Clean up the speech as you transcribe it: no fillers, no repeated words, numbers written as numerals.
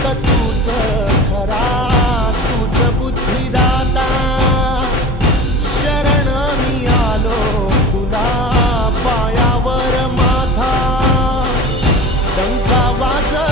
फक्त तूच खरा, तूच बुद्धिदाता. शरण मी आलो तुला, पायावर माझा डंका वाजविला